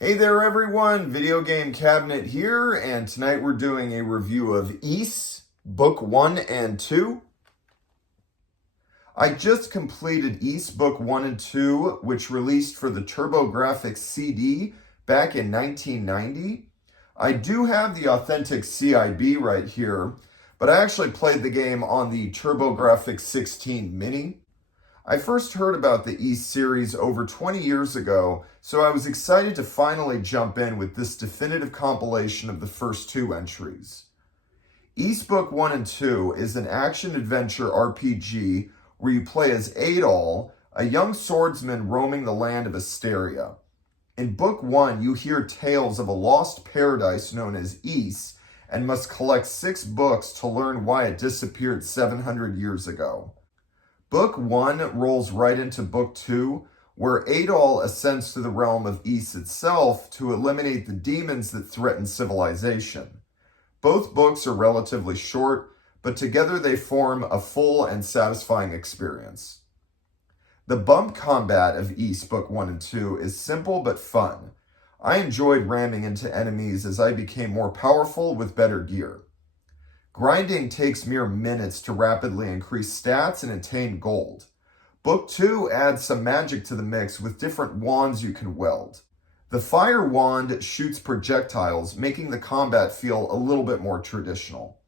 Hey there everyone, Video Game Cabinet here, and tonight we're doing a review of Ys, Book 1 and 2. I just completed Ys Book 1 and 2, which released for the TurboGrafxCD back in 1990. I do have the authentic CIB right here, but I actually played the game on the TurboGrafx-16 Mini. I first heard about the Ys series over 20 years ago, so I was excited to finally jump in with this definitive compilation of the first two entries. Ys Book 1 and 2 is an action-adventure RPG where you play as Adol, a young swordsman roaming the land of Asteria. In Book 1, you hear tales of a lost paradise known as Ys, and must collect 6 books to learn why it disappeared 700 years ago. Book 1 rolls right into Book 2, where Adol ascends to the realm of Ys itself to eliminate the demons that threaten civilization. Both books are relatively short, but together they form a full and satisfying experience. The bump combat of Ys Book 1 and 2 is simple but fun. I enjoyed ramming into enemies as I became more powerful with better gear. Grinding takes mere minutes to rapidly increase stats and attain gold. Book 2 adds some magic to the mix with different wands you can wield. The fire wand shoots projectiles, making the combat feel a little bit more traditional.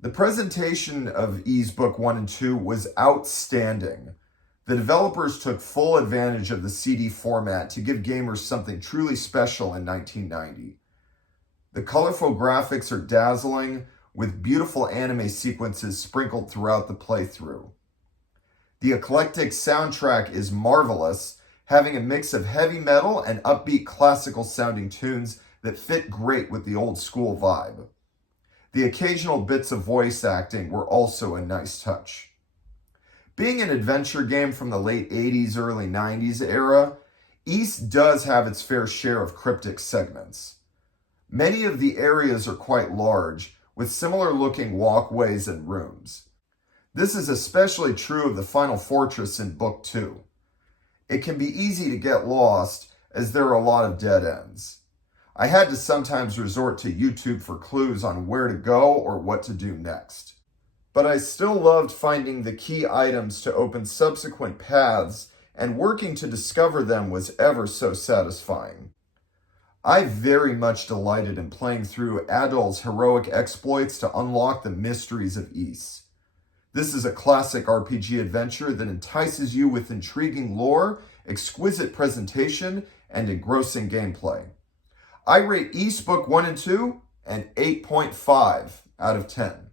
The presentation of Ys Book 1 and 2 was outstanding. The developers took full advantage of the CD format to give gamers something truly special in 1990. The colorful graphics are dazzling, with beautiful anime sequences sprinkled throughout the playthrough. The eclectic soundtrack is marvelous, having a mix of heavy metal and upbeat classical-sounding tunes that fit great with the old-school vibe. The occasional bits of voice acting were also a nice touch. Being an adventure game from the late 80s, early 90s era, Ys does have its fair share of cryptic segments. Many of the areas are quite large, with similar-looking walkways and rooms. This is especially true of the final fortress in Book 2. It can be easy to get lost, as there are a lot of dead ends. I had to sometimes resort to YouTube for clues on where to go or what to do next. But I still loved finding the key items to open subsequent paths, and working to discover them was ever so satisfying. I very much delighted in playing through Adol's heroic exploits to unlock the mysteries of Ys. This is a classic RPG adventure that entices you with intriguing lore, exquisite presentation, and engrossing gameplay. I rate Ys Book 1 and 2 an 8.5 out of 10.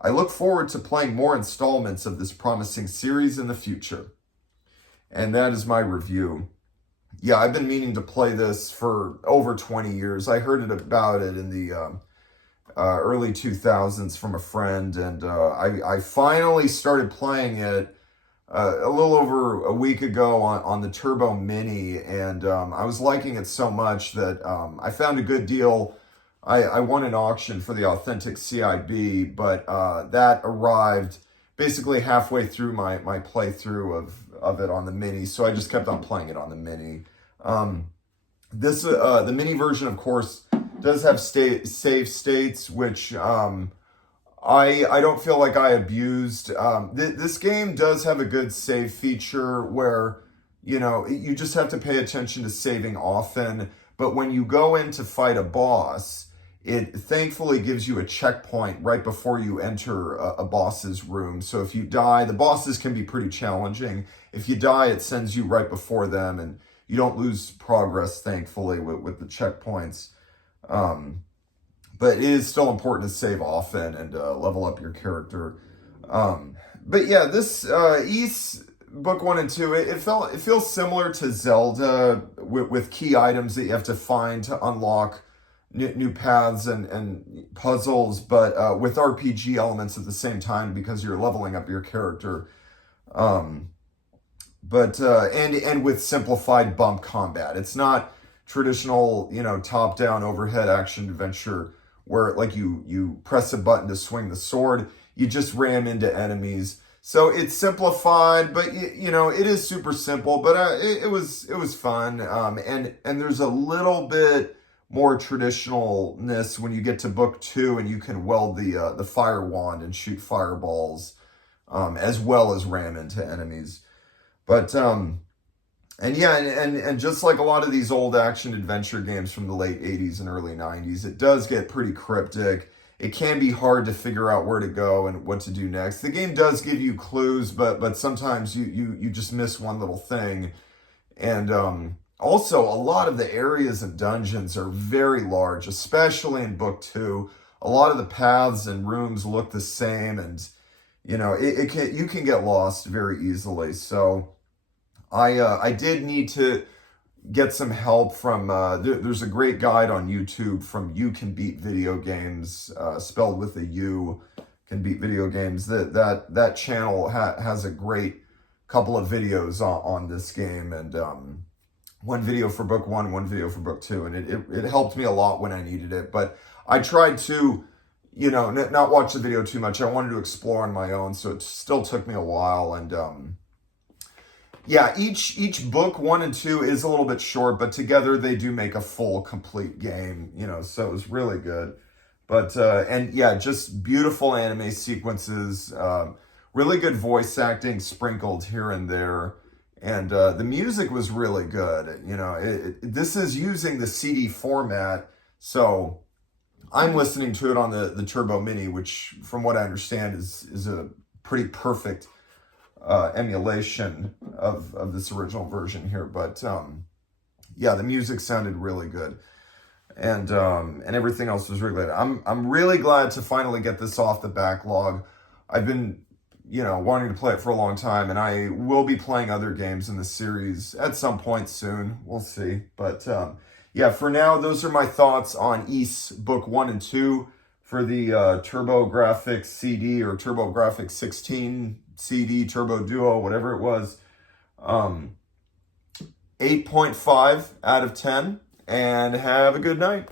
I look forward to playing more installments of this promising series in the future. And that is my review. Yeah, I've been meaning to play this for over 20 years. I heard about it in the early 2000s from a friend, and I finally started playing it a little over a week ago on the Turbo Mini, and I was liking it so much that I found a good deal. I won an auction for the authentic CIB, but that arrived basically halfway through my playthrough of it on the Mini, so I just kept on playing it on the Mini. The Mini version, of course, does have save states, which I don't feel like I abused. This game does have a good save feature where, you just have to pay attention to saving often, but when you go in to fight a boss, it thankfully gives you a checkpoint right before you enter a boss's room. So if you die, the bosses can be pretty challenging. If you die, it sends you right before them, and you don't lose progress, thankfully, with the checkpoints. But it is still important to save often and level up your character. But yeah, this Ys Book 1 and 2, it feels similar to Zelda with key items that you have to find to unlock new paths and puzzles, but with RPG elements at the same time because you're leveling up your character. But with simplified bump combat. It's not traditional, top-down overhead action adventure where like you press a button to swing the sword. You just ram into enemies. So it's simplified, but you know, it is super simple, but it was fun. And there's a little bit more traditionalness when you get to book 2 and you can weld the fire wand and shoot fireballs, as well as ram into enemies. But and yeah, and just like a lot of these old action adventure games from the late 80s and early 90s, it does get pretty cryptic. It can be hard to figure out where to go and what to do next. The game does give you clues, but sometimes you just miss one little thing. And also, a lot of the areas and dungeons are very large, especially in book 2. A lot of the paths and rooms look the same, and you know, you can get lost very easily. So I did need to get some help from there's a great guide on YouTube from You Can Beat Video Games, spelled with a U, Can Beat Video Games. That channel has a great couple of videos on this game, and one video for book 1, one video for book 2, and it helped me a lot when I needed it. But I tried to, you know, not watch the video too much. I wanted to explore on my own, so it still took me a while. And yeah, each book 1 and 2 is a little bit short, but together they do make a full, complete game, you know, so it was really good. But, and yeah, just beautiful anime sequences, really good voice acting sprinkled here and there. And the music was really good. You know, this is using the CD format, so I'm listening to it on the Turbo Mini, which from what I understand is a pretty perfect emulation of this original version here. But yeah, the music sounded really good, and everything else was really good. I'm really glad to finally get this off the backlog. I've been, you know, wanting to play it for a long time, and I will be playing other games in the series at some point soon. We'll see. But yeah, for now, those are my thoughts on Ys Book 1 and 2 for the TurboGrafxCD or TurboGrafx-16 CD, Turbo Duo, whatever it was. 8.5 out of 10, and have a good night.